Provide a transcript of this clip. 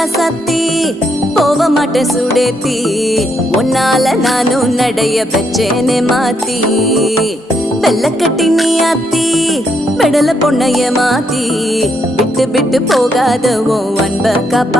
ராசாத்தி போக மாட்டேன் சுடேத்தி உன்னால நானும் நடைய பெச்சேனே மாத்தி வெள்ளக்கட்டி நீ ஆத்தி பெடல பொண்ணைய மாத்தி விட்டு விட்டு போகாத உன் அன்ப காப்பா